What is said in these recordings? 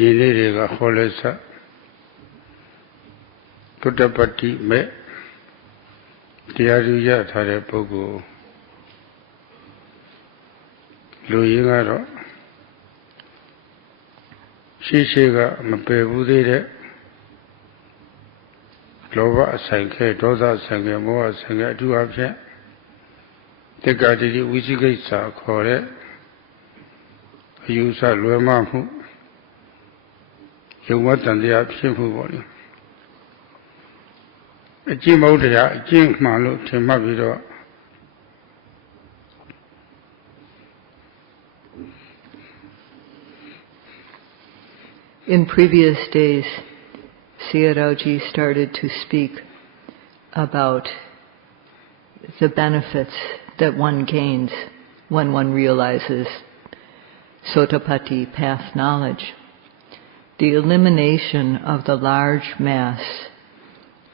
ရင်လေးတွေကဟောလဲစတုတ္တပတ္တိမဲ့တရားသူရထားတဲ့ပုဂ္ဂိုလ်လူရင်းကတော့ရှိကမပယ်ဘူးသေးတဲ့လောဘအဆိုင်ခဲဒေါသအဆိုင်ခဲမောဟအဆိုင်ခဲအထူးအဖြင့်တေက္ခတိဝိသိကိစ္စခေါ်တဲ့အယူဆလွယ်မှမှုယုံဝတ္တန်တရားဖြစ်မှုပေါ့လေအကျင့်မဟုတ်တရားအကျင့်မှန်လို့ထင်မှတ်ပြီးတော့ In previous days, Sayadaw started to speak about the benefits that one gains when one realizes Sotapatti path knowledge. The elimination of the large mass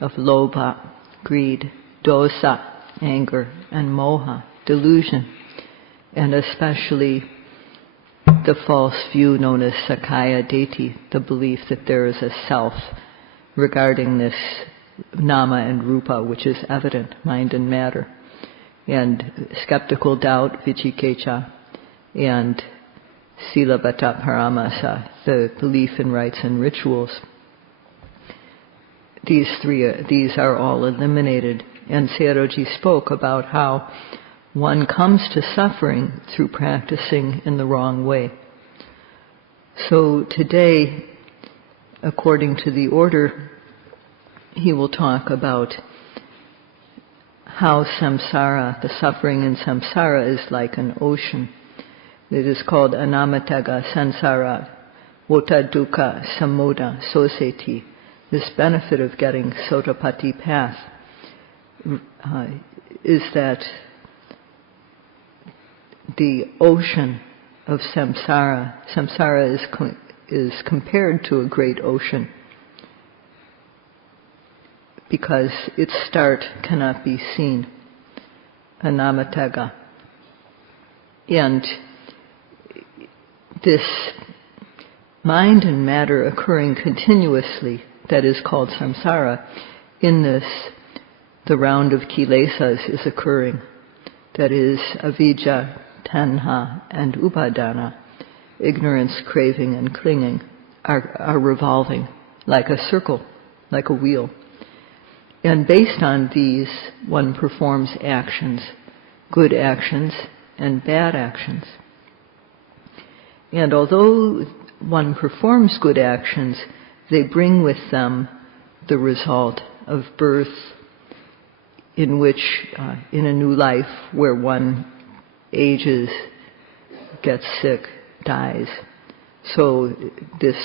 of lobha, greed, dosa, anger, and moha, delusion, and especially the false view known as Sakaya Deity, the belief that there is a self regarding this nama and rupa, which is evident, mind and matter, and skeptical doubt, vicikecha, and silabata paramasa, the belief in rites and rituals. These are all eliminated. And Sayadaw spoke about how one comes to suffering through practicing in the wrong way. So today, according to the order, he will talk about how samsara, the suffering in samsara, is like an ocean. It is called anamataga sansara, vota dukkha samoda soseti. This benefit of getting Sotapatti path is that the ocean of samsara is compared to a great ocean because its start cannot be seen, anamataga. And this mind and matter occurring continuously, that is called samsara, in this the round of kilesas is occurring, that is avidya, tanha, and upadana, ignorance, craving, and clinging, are revolving like a circle, like a wheel. And based on these, one performs actions, good actions and bad actions. And although one performs good actions, they bring with them the result of birth, in which, in a new life where one ages, gets sick, dies. So this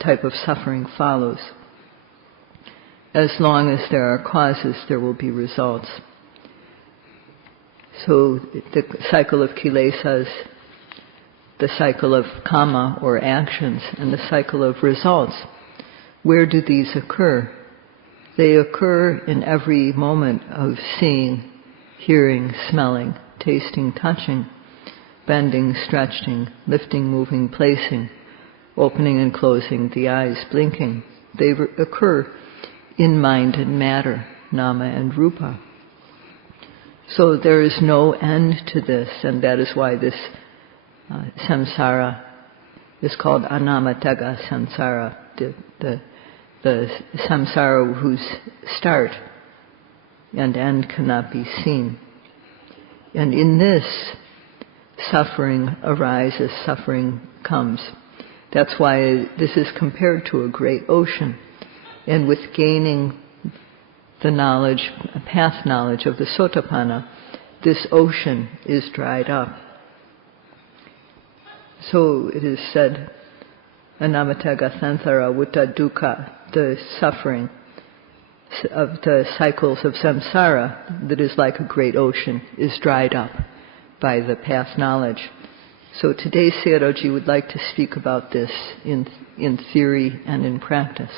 type of suffering follows. As long as there are causes, there will be results. So the cycle of kilesas, the cycle of kama or actions, and the cycle of results, where do these occur? They occur in every moment of seeing, hearing, smelling, tasting, touching, bending, stretching, lifting, moving, placing, opening and closing the eyes, blinking. They occur in mind and matter, nama and rupa. So there is no end to this, and that is why this samsara is called anamataga samsara, the samsara whose start and end cannot be seen. And in this, suffering arises, suffering comes. That's why this is compared to a great ocean. And with gaining the knowledge, path knowledge of the Sotapanna, this ocean is dried up. So it is said, anamataga sansara vutta dukkha, the suffering of the cycles of samsara that is like a great ocean is dried up by the path knowledge. So today Sayadaw would like to speak about this in theory and in practice.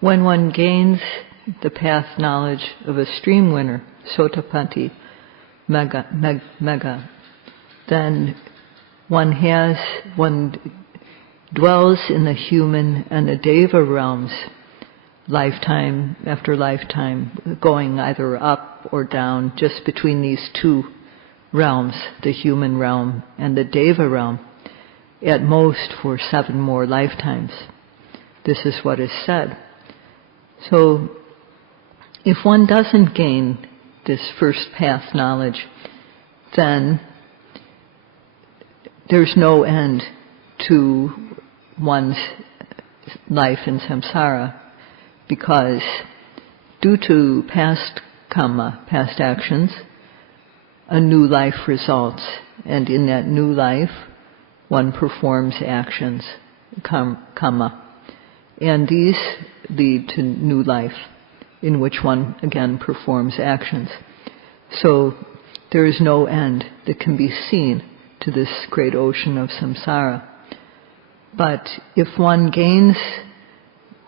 When one gains the path knowledge of a stream winner, Sotapatti, mega, then one dwells in the human and the deva realms, lifetime after lifetime, going either up or down, just between these two realms, the human realm and the deva realm, at most for 7 more lifetimes. This is what is said. So, if one doesn't gain this first path knowledge, then there's no end to one's life in samsara, because due to past karma, past actions, a new life results, and in that new life one performs actions, karma, and these lead to new life in which one again performs actions. So there is no end that can be seen to this great ocean of samsara. But if one gains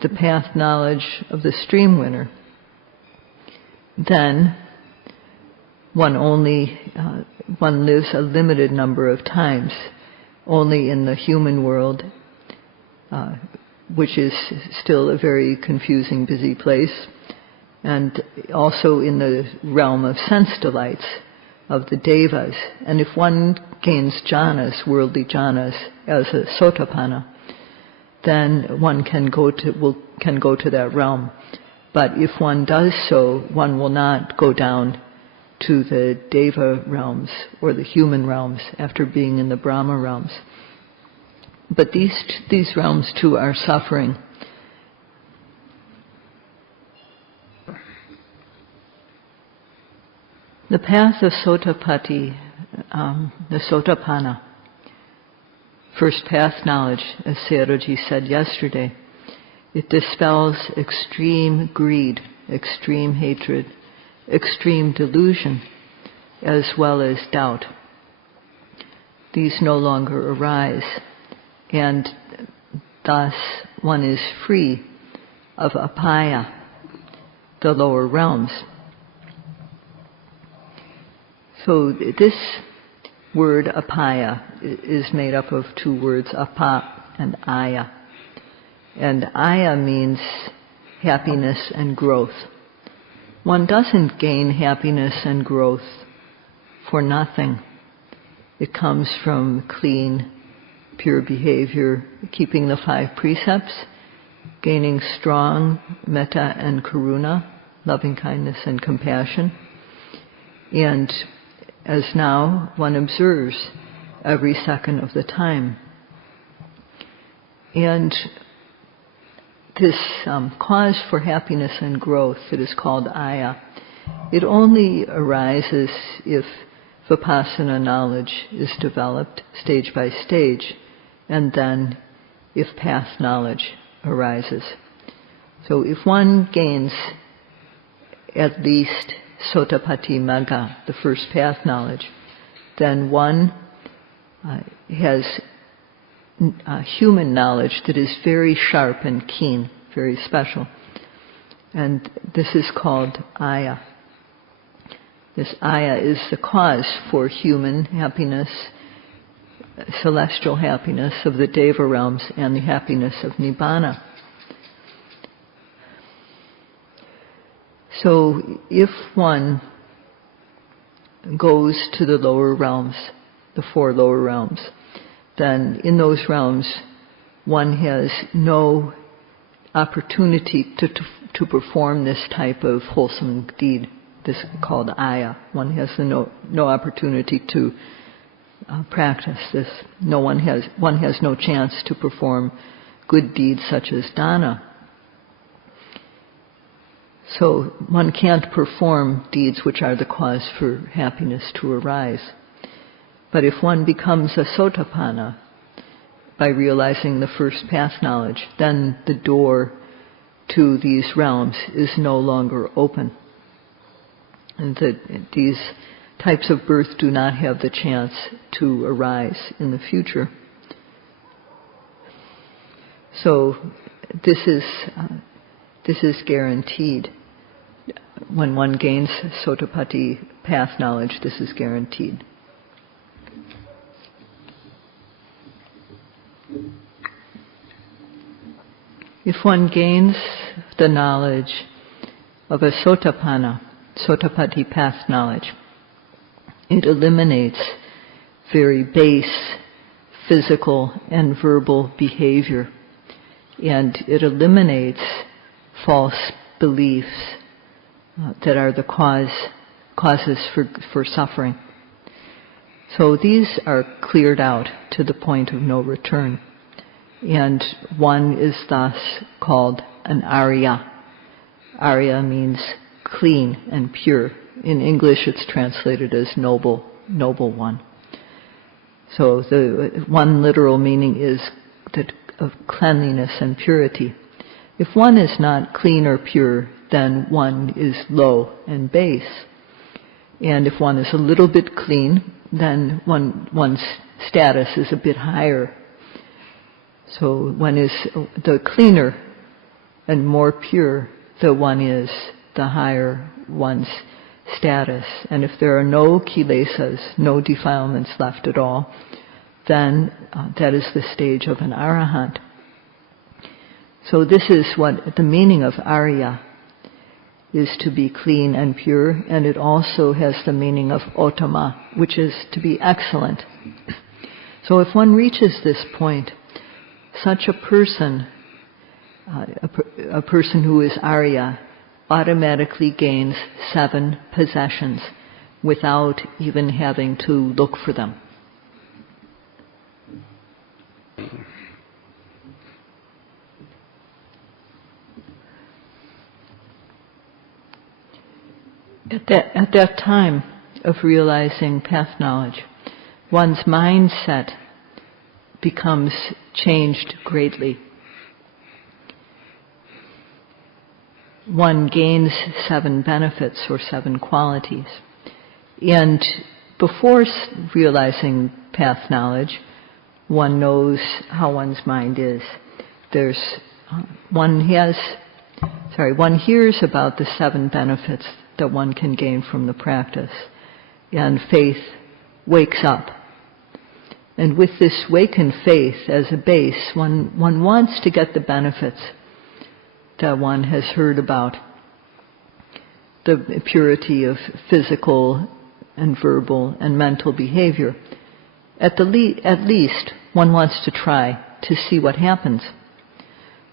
the path knowledge of the stream winner, then one lives a limited number of times, only in the human world, which is still a very confusing, busy place, and also in the realm of sense delights of the devas. And if one gains jhanas, worldly jhanas, as a Sotapanna, then one can go to that realm. But if one does so, one will not go down to the deva realms or the human realms after being in the Brahma realms. But these realms too are suffering. The path of Sotapatti, the Sotapanna, first path knowledge, as Sayadaw said yesterday, it dispels extreme greed, extreme hatred, extreme delusion, as well as doubt. These no longer arise, and thus one is free of apaya, the lower realms. So this word apaya is made up of 2 words, apa and aya. And aya means happiness and growth. One doesn't gain happiness and growth for nothing. It comes from clean, pure behavior, keeping the 5 precepts, gaining strong metta and karuna, loving kindness and compassion, and as now one observes every second of the time. And this cause for happiness and growth that is called aya, it only arises if vipassana knowledge is developed stage by stage, and then if path knowledge arises. So if one gains at least Sotapatti Magga, the first path knowledge, then one has human knowledge that is very sharp and keen, very special. And this is called Arya. This Arya is the cause for human happiness, celestial happiness of the Deva realms, and the happiness of Nibbana. So if one goes to the lower realms, the 4 lower realms, then in those realms one has no opportunity to perform this type of wholesome deed, this is called Arya. One has no opportunity to practice this. One has no chance to perform good deeds such as dana. So one can't perform deeds which are the cause for happiness to arise. But if one becomes a Sotapanna by realizing the first path knowledge, then the door to these realms is no longer open. And these types of birth do not have the chance to arise in the future. So this is guaranteed. when one gains Sotapanna path knowledge, this is guaranteed. If one gains the knowledge of a Sotapanna path knowledge, it eliminates very base physical and verbal behavior, and it eliminates false beliefs that are the causes for suffering. So these are cleared out to the point of no return. And one is thus called an Arya. Arya means clean and pure. In English it's translated as noble one. So the one literal meaning is that of cleanliness and purity. If one is not clean or pure, then one is low and base. And if one is a little bit clean, then one's status is a bit higher. So one is the cleaner and more pure the one is, the higher one's status. And if there are no kilesas, no defilements left at all, then that is the stage of an arahant. So this is what the meaning of Arya is, to be clean and pure, and it also has the meaning of Uttama, which is to be excellent. So if one reaches this point, such a person, a person who is Arya, automatically gains 7 possessions without even having to look for them. At that time of realizing path knowledge, one's mindset becomes changed greatly. One gains 7 benefits or 7 qualities. And before realizing path knowledge, one knows how one's mind is. One hears about the 7 benefits that one can gain from the practice, and faith wakes up. And with this wakened faith as a base, one wants to get the benefits that one has heard about. The purity of physical and verbal and mental behavior. At least one wants to try to see what happens.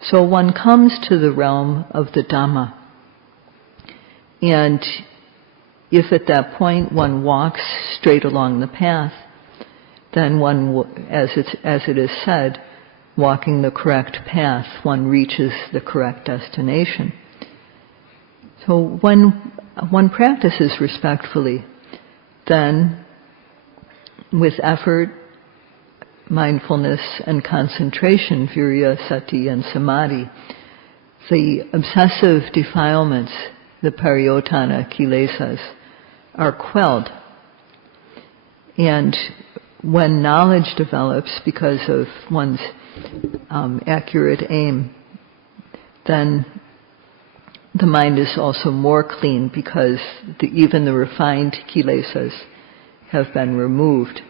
So one comes to the realm of the Dhamma. And if at that point one walks straight along the path, then one, as it is said, walking the correct path, one reaches the correct destination. So when one practices respectfully, then with effort, mindfulness and concentration, virya, sati and samadhi, the obsessive defilements, the pariyotana kilesas, are quelled. And when knowledge develops because of one's accurate aim, then the mind is also more clean because even the refined kilesas have been removed.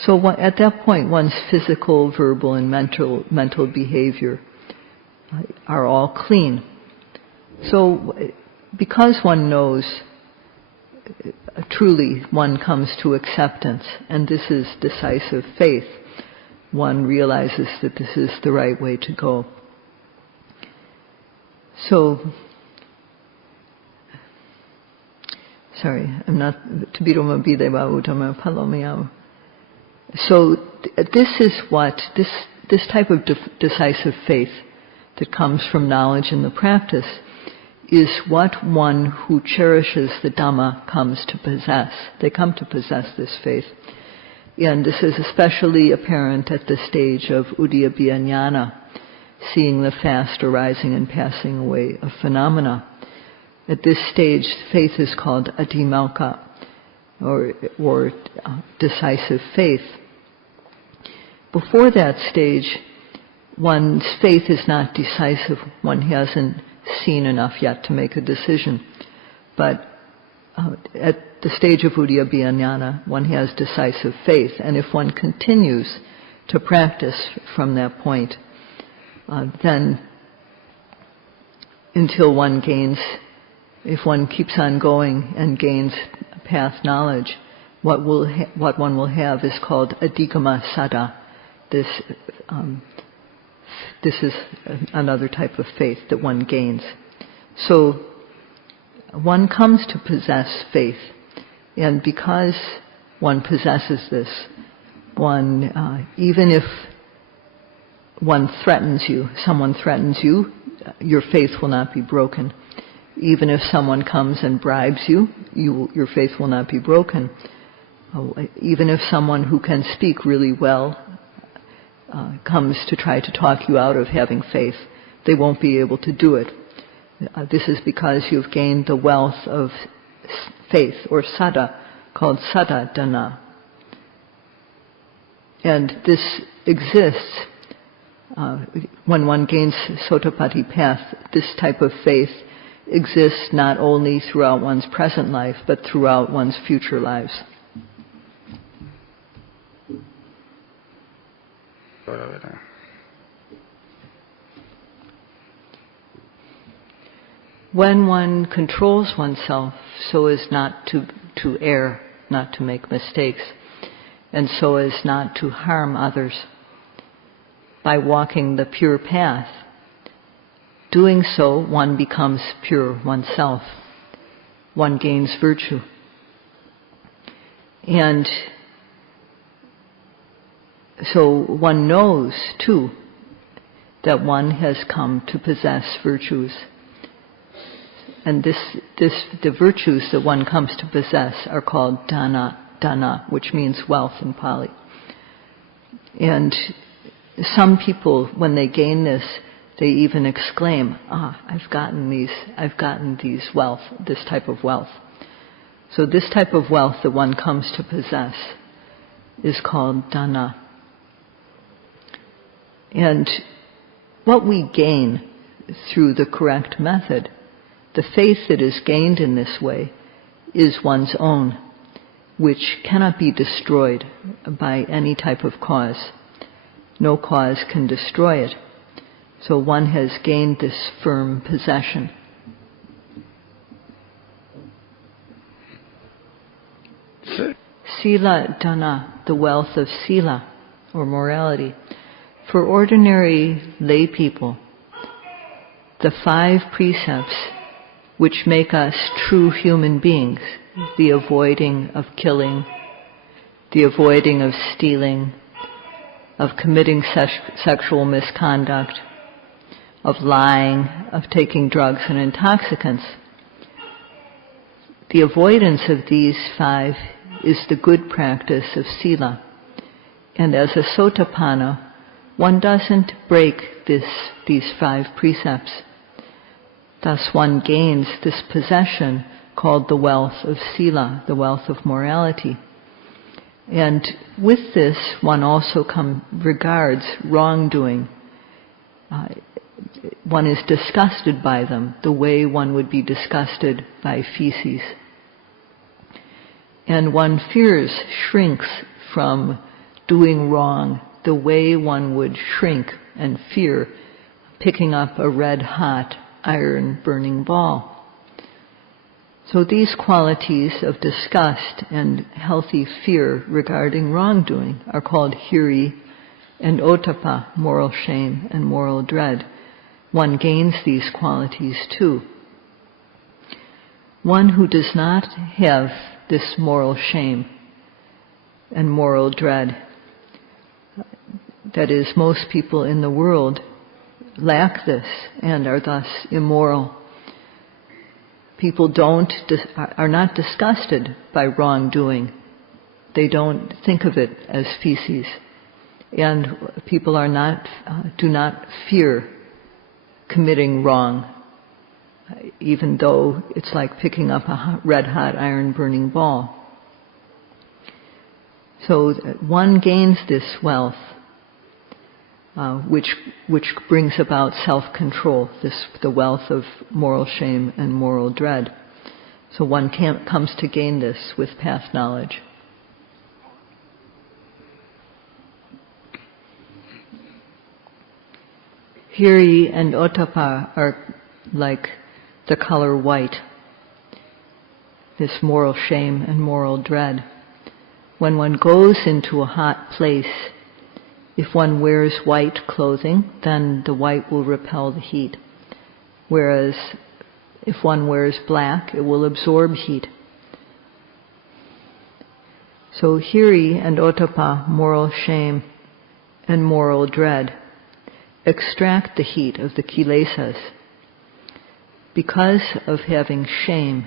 So at that point, one's physical, verbal, and mental behavior are all clean. So because one knows, truly one comes to acceptance, and this is decisive faith. One realizes that this is the right way to go. So, sorry, I'm not Tubiroma Bideva Utama Palomiao. So this is what this type of decisive faith that comes from knowledge in the practice is what one who cherishes the Dhamma comes to possess. They come to possess this faith. And this is especially apparent at the stage of Udiyabhiya Jnana, seeing the fast arising and passing away of phenomena. At this stage, faith is called adhimauka, or decisive faith. Before that stage, one's faith is not decisive. One hasn't seen enough yet to make a decision. But at the stage of Uddiyabhya Jnana, one has decisive faith, and if one continues to practice from that point, then until one gains, if one keeps on going and gains path knowledge, what one will have is called adhigama sada. This is another type of faith that one gains. So one comes to possess faith, and because one possesses this, one even if someone threatens you, your faith will not be broken. Even if someone comes and bribes you, your faith will not be broken. Even if someone who can speak really well comes to try to talk you out of having faith, they won't be able to do it. This is because you've gained the wealth of faith, or sada, called sada dana. And this exists when one gains Sotapatti path. This type of faith exists not only throughout one's present life, but throughout one's future lives. When one controls oneself so as not to err, not to make mistakes, and so as not to harm others, by walking the pure path, doing so one becomes pure oneself. One gains virtue. And so one knows, too, that one has come to possess virtues. And the virtues that one comes to possess are called dana, which means wealth in Pali. And some people, when they gain this, they even exclaim, I've gotten these wealth, this type of wealth. So this type of wealth that one comes to possess is called dana. And what we gain through the correct method, the faith that is gained in this way, is one's own, which cannot be destroyed by any type of cause. No cause can destroy it. So one has gained this firm possession. Sila dana, the wealth of sila, or morality. For ordinary lay people, the 5 precepts which make us true human beings, the avoiding of killing, the avoiding of stealing, of committing sexual misconduct, of lying, of taking drugs and intoxicants. The avoidance of these 5 is the good practice of sila. And as a Sotapanna, one doesn't break these 5 precepts. Thus one gains this possession called the wealth of sila, the wealth of morality. And with this, one also regards wrongdoing. One is disgusted by them, the way one would be disgusted by feces. And one shrinks from doing wrong, the way one would shrink and fear picking up a red-hot, iron-burning ball. So these qualities of disgust and healthy fear regarding wrongdoing are called hiri and ottappa, moral shame and moral dread. One gains these qualities too. One who does not have this moral shame and moral dread, that is, most people in the world lack this and are thus immoral. People are not disgusted by wrongdoing. They don't think of it as feces. And people do not fear committing wrong, even though it's like picking up a red-hot iron-burning ball. So one gains this wealth, which brings about self-control, the wealth of moral shame and moral dread. So one comes to gain this with past knowledge. Hiri and Ottappa are like the color white, this moral shame and moral dread. When one goes into a hot place, if one wears white clothing, then the white will repel the heat. Whereas if one wears black, it will absorb heat. So Hiri and Ottappa, moral shame and moral dread, extract the heat of the kilesas. Because of having shame,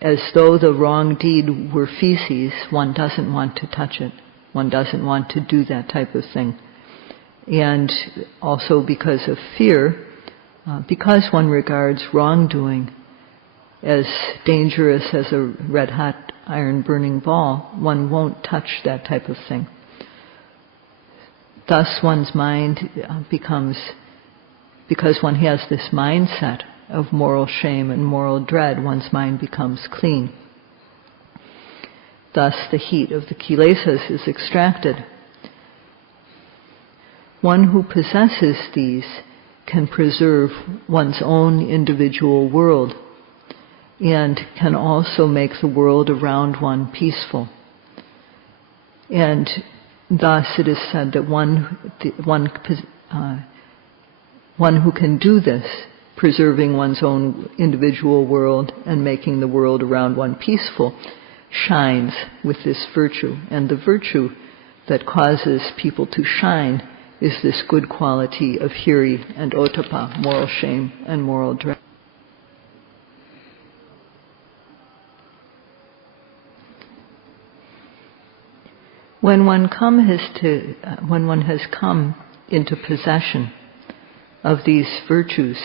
as though the wrong deed were feces, one doesn't want to touch it. One doesn't want to do that type of thing. And also because of fear, because one regards wrongdoing as dangerous as a red-hot iron-burning ball, one won't touch that type of thing. Thus one's mind becomes, because one has this mindset of moral shame and moral dread, one's mind becomes clean. Thus the heat of the kilesas is extracted. One who possesses these can preserve one's own individual world and can also make the world around one peaceful. And thus it is said that one who can do this, preserving one's own individual world and making the world around one peaceful, shines with this virtue. And the virtue that causes people to shine is this good quality of Hiri and Ottappa, moral shame and moral dread. When one has come into possession of these virtues,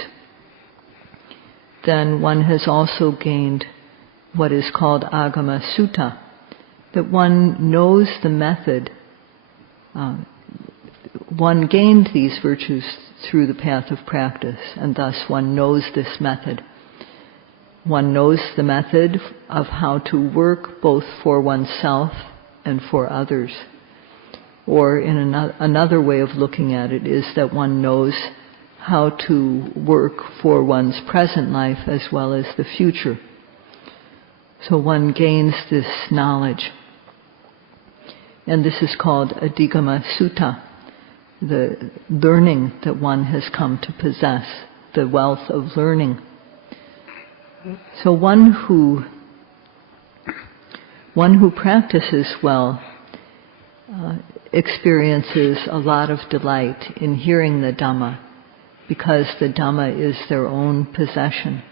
then one has also gained what is called agama sutta, that one knows the method. One gained these virtues through the path of practice, and thus one knows this method. One knows the method of how to work both for oneself and for others. Or in another way of looking at it is that one knows how to work for one's present life as well as the future. So one gains this knowledge. And this is called Adhigama Sutta, the learning that one has come to possess, the wealth of learning. So one who practices well experiences a lot of delight in hearing the Dhamma, because the Dhamma is their own possession.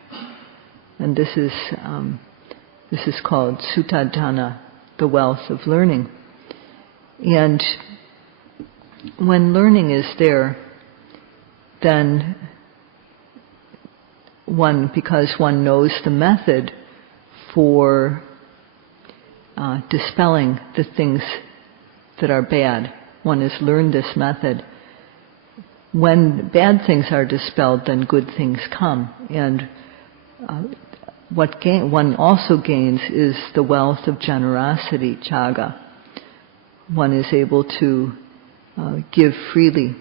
And this is called Suttadhana, the wealth of learning. And when learning is there, then because one knows the method for dispelling the things that are bad, one has learned this method. When bad things are dispelled, then good things come. And one also gains is the wealth of generosity, caga. One is able to give freely.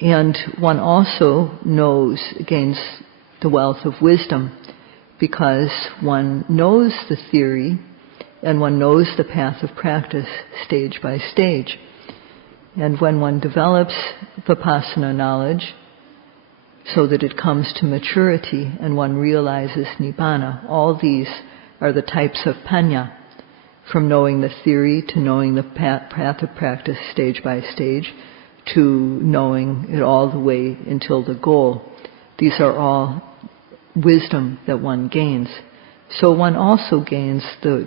And one also gains the wealth of wisdom, because one knows the theory and one knows the path of practice stage by stage. And when one develops vipassana knowledge so that it comes to maturity and one realizes nibbana, all these are the types of panya, from knowing the theory to knowing the path of practice stage by stage, to knowing it all the way until the goal. These are all wisdom that one gains. So one also gains the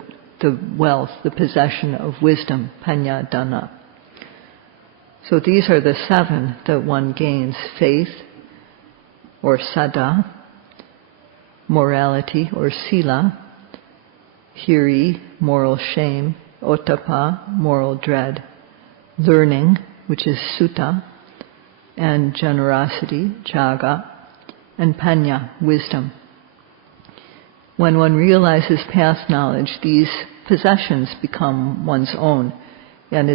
wealth, the possession of wisdom, panya dana. So these are the 7 that one gains: faith, or saddha, morality, or sila, hiri, moral shame, ottappa, moral dread, learning, which is sutta, and generosity, caga, and panya, wisdom. when one realizes past knowledge, these possessions become one's own. And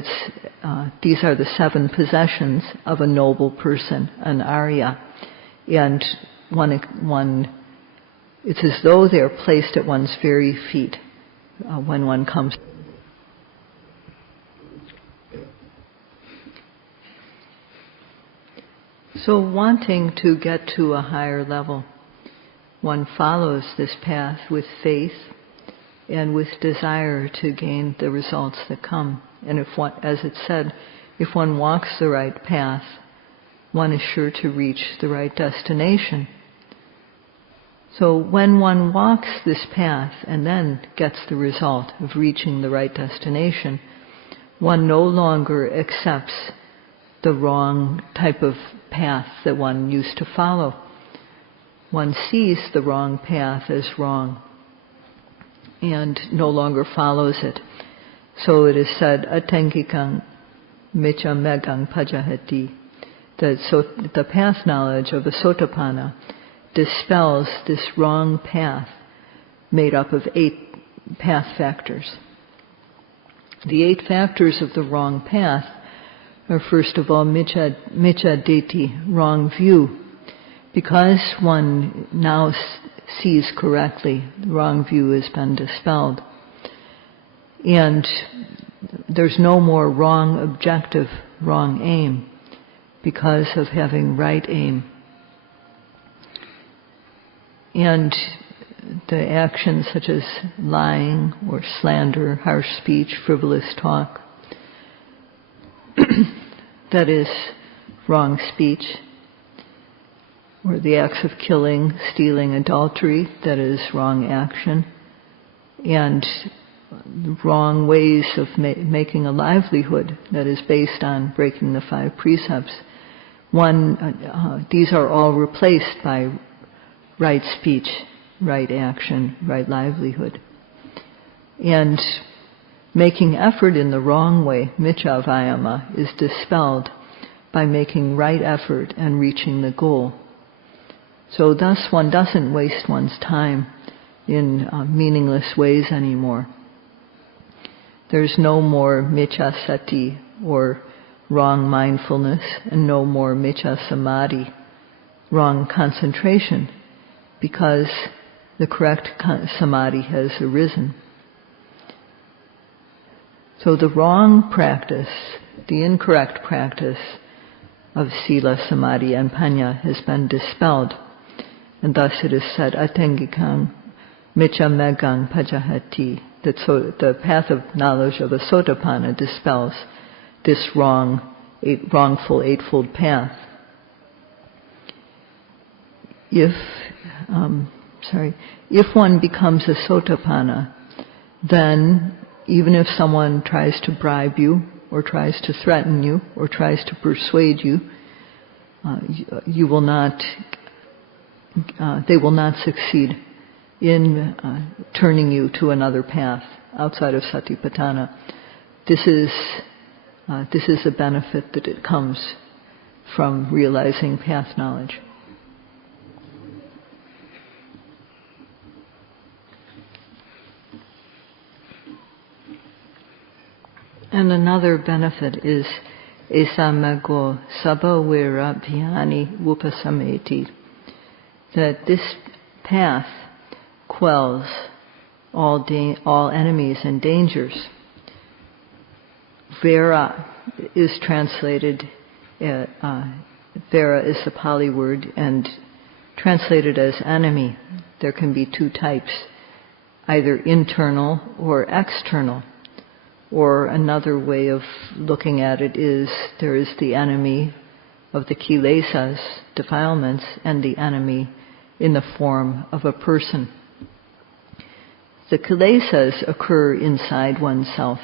these are the 7 possessions of a noble person, an Arya. And it's as though they're placed at one's very feet when one comes. So wanting to get to a higher level, one follows this path with faith and with desire to gain the results that come. And if one, as it said, if one walks the right path, one is sure to reach the right destination. So when one walks this path and then gets the result of reaching the right destination, one no longer accepts the wrong type of path that one used to follow. One sees the wrong path as wrong and no longer follows it. So it is said, atengikang micha megang pajahati, that the path knowledge of a Sotapanna dispels this wrong path made up of 8 path factors. The 8 factors of the wrong path are, first of all, micha deti, wrong view. Because one now sees correctly, the wrong view has been dispelled. And there's no more wrong objective, wrong aim, because of having right aim. And the actions such as lying or slander, harsh speech, frivolous talk, that is wrong speech, or the acts of killing, stealing, adultery, that is wrong action, and wrong ways of making a livelihood that is based on breaking the 5 precepts. These are all replaced by right speech, right action, right livelihood. And making effort in the wrong way, micha vayama, is dispelled by making right effort and reaching the goal. So thus one doesn't waste one's time in meaningless ways anymore. There's no more micha sati, or wrong mindfulness, and no more micha samadhi, wrong concentration, because the correct samadhi has arisen. So the wrong practice, the incorrect practice of sila, samadhi, and panya has been dispelled. And thus it is said, atengikang micha megang pajahati, that the path of knowledge of a Sotapanna dispels this wrongful eightfold path. If one becomes a Sotapanna, then even if someone tries to bribe you, or tries to threaten you, or tries to persuade you, they will not succeed in turning you to another path outside of Satipatthana. This is a benefit that it comes from realizing path knowledge. And another benefit is esamago sabawira bhyani upasameti, that this path quells all enemies and dangers. Vera is translated, Vera is the Pali word, and translated as enemy. There can be 2 types, either internal or external. Or another way of looking at it is there is the enemy of the kilesas, defilements, and the enemy in the form of a person. The kilesas occur inside oneself.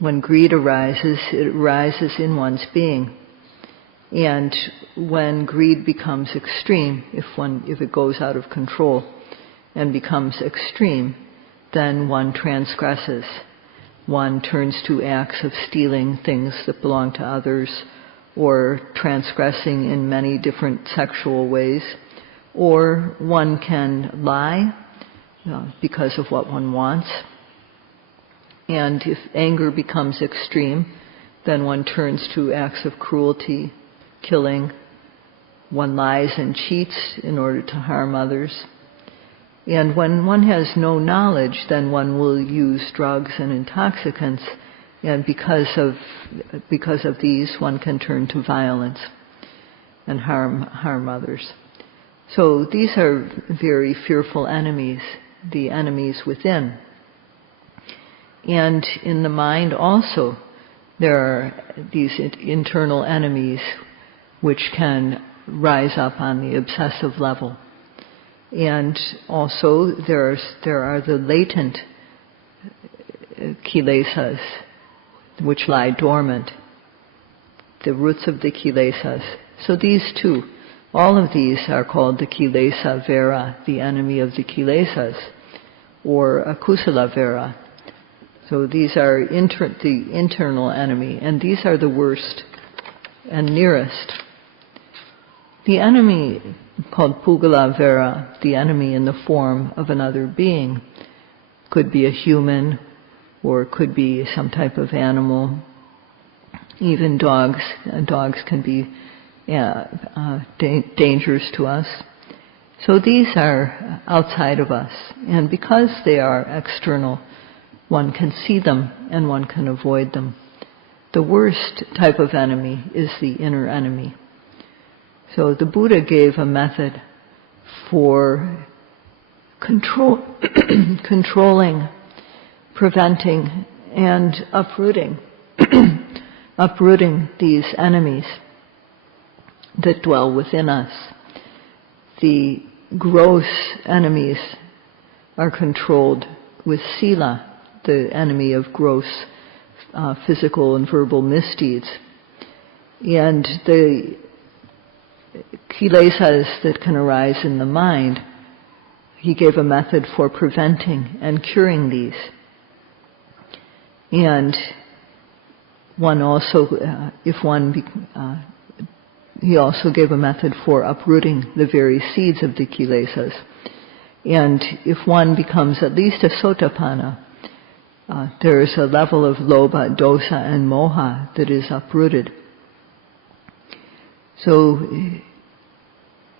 When greed arises, it arises in one's being. And when greed becomes extreme, if it goes out of control and becomes extreme, then one transgresses. One turns to acts of stealing things that belong to others, or transgressing in many different sexual ways, or one can lie, because of what one wants. And if anger becomes extreme, then one turns to acts of cruelty, killing. One lies and cheats in order to harm others. And when one has no knowledge, then one will use drugs and intoxicants, and because of these, one can turn to violence and harm others. So these are very fearful enemies, the enemies within. And in the mind also, there are these internal enemies which can rise up on the obsessive level. And also there are the latent kilesas which lie dormant, the roots of the kilesas. So these two, all of these are called the kilesa vera, the enemy of the kilesas, or akusala vera. So these are the internal enemy, and these are the worst and nearest. The enemy called pugala vera, the enemy in the form of another being, could be a human or could be some type of animal. Even dogs. Dogs can be dangerous to us. So these are outside of us, and because they are external, one can see them and one can avoid them. The worst type of enemy is the inner enemy. So the Buddha gave a method for controlling, preventing, and uprooting these enemies that dwell within us. The gross enemies are controlled with sila, the enemy of gross physical and verbal misdeeds. And the kilesas that can arise in the mind, he gave a method for preventing and curing these. And one also, he also gave a method for uprooting the very seeds of the kilesas. And if one becomes at least a sotapanna, there is a level of lobha, dosa, and moha that is uprooted. So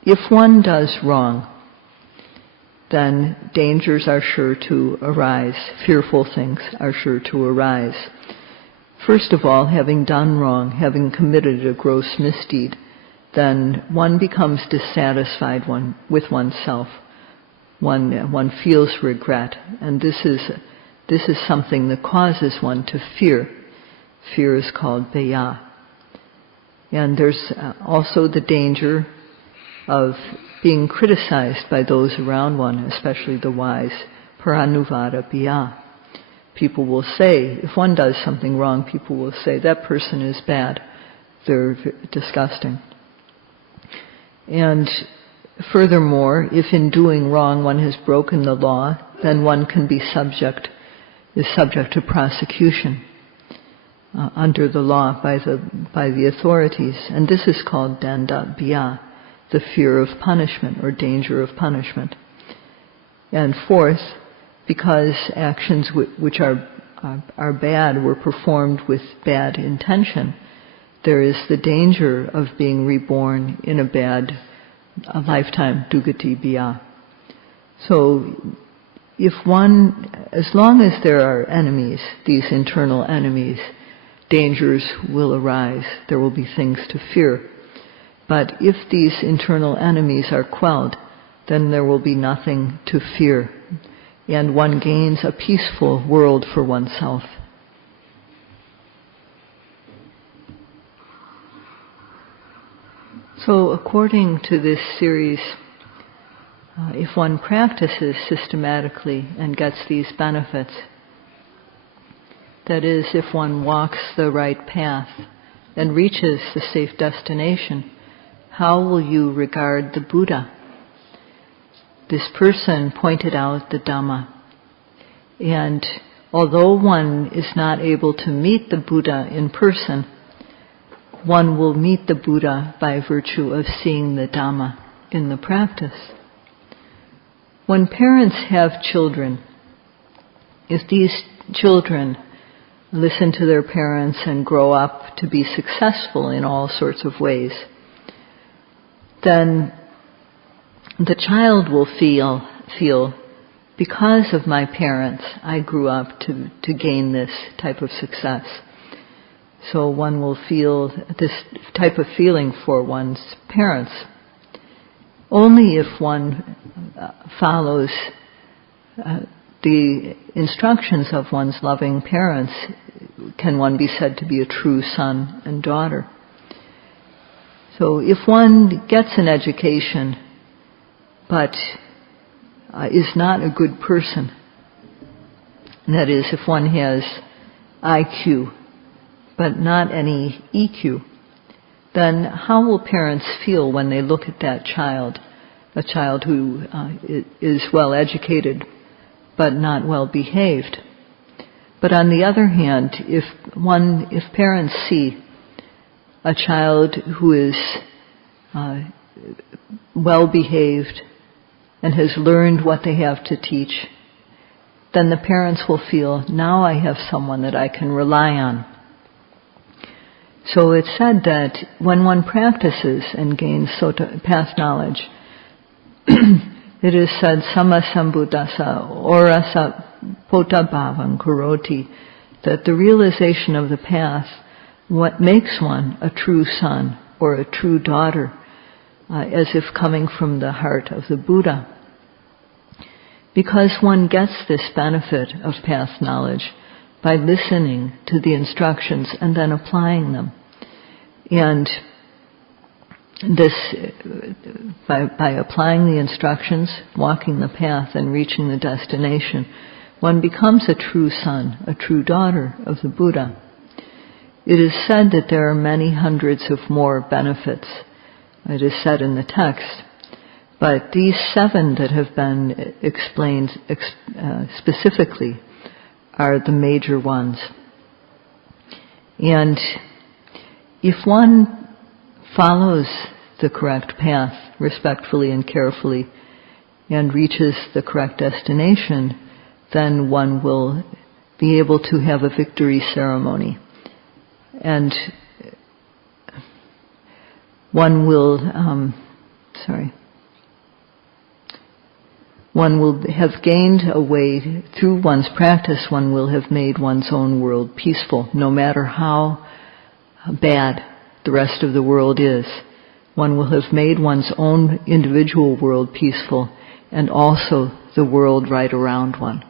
if one does wrong, then dangers are sure to arise, fearful things are sure to arise. First of all, having done wrong, having committed a gross misdeed, then one becomes dissatisfied with oneself. One feels regret, and this is something that causes one to fear. Fear is called beya. And there's also the danger of being criticized by those around one, especially the wise. Paranuvada beya. People will say, if one does something wrong, people will say, that person is bad. They're disgusting. And furthermore, if in doing wrong one has broken the law, then one can be subject to prosecution under the law by the authorities. And this is called danda bhya, the fear of punishment or danger of punishment. And fourth, because actions which are bad were performed with bad intention, there is the danger of being reborn in a lifetime, dugati bhya. So as long as there are enemies, these internal enemies, dangers will arise. There will be things to fear. But if these internal enemies are quelled, then there will be nothing to fear, and one gains a peaceful world for oneself. So according to this series, if one practices systematically and gets these benefits, that is, if one walks the right path and reaches the safe destination, how will you regard the Buddha? This person pointed out the Dhamma. And although one is not able to meet the Buddha in person, one will meet the Buddha by virtue of seeing the Dhamma in the practice. when parents have children, if these children listen to their parents and grow up to be successful in all sorts of ways, then the child will feel, because of my parents, I grew up to gain this type of success. So one will feel this type of feeling for one's parents. Only if one follows the instructions of one's loving parents can one be said to be a true son and daughter. So if one gets an education but is not a good person, that is, if one has IQ but not any EQ, then how will parents feel when they look at that child, a child who is well educated but not well behaved? But on the other hand, if parents see a child who is well behaved and has learned what they have to teach, then the parents will feel, now I have someone that I can rely on. So it's said that when one practices and gains past knowledge, it is said, sama sambuddhasa orasa potabhavam karoti, that the realization of the path, what makes one a true son or a true daughter, as if coming from the heart of the Buddha. Because one gets this benefit of past knowledge by listening to the instructions and then applying them. And this, by applying the instructions, walking the path and reaching the destination, one becomes a true son, a true daughter of the Buddha. It is said that there are many hundreds of more benefits. It is said in the text. But these 7 that have been explained specifically are the major ones. And if one follows the correct path respectfully and carefully and reaches the correct destination, then one will be able to have a victory ceremony. And one will have gained a way, through one's practice, one will have made one's own world peaceful, no matter how bad the rest of the world is. One will have made one's own individual world peaceful, and also the world right around one.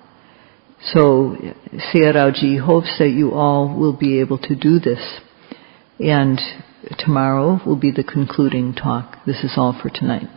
So Sayadaw hopes that you all will be able to do this. And tomorrow will be the concluding talk. This is all for tonight.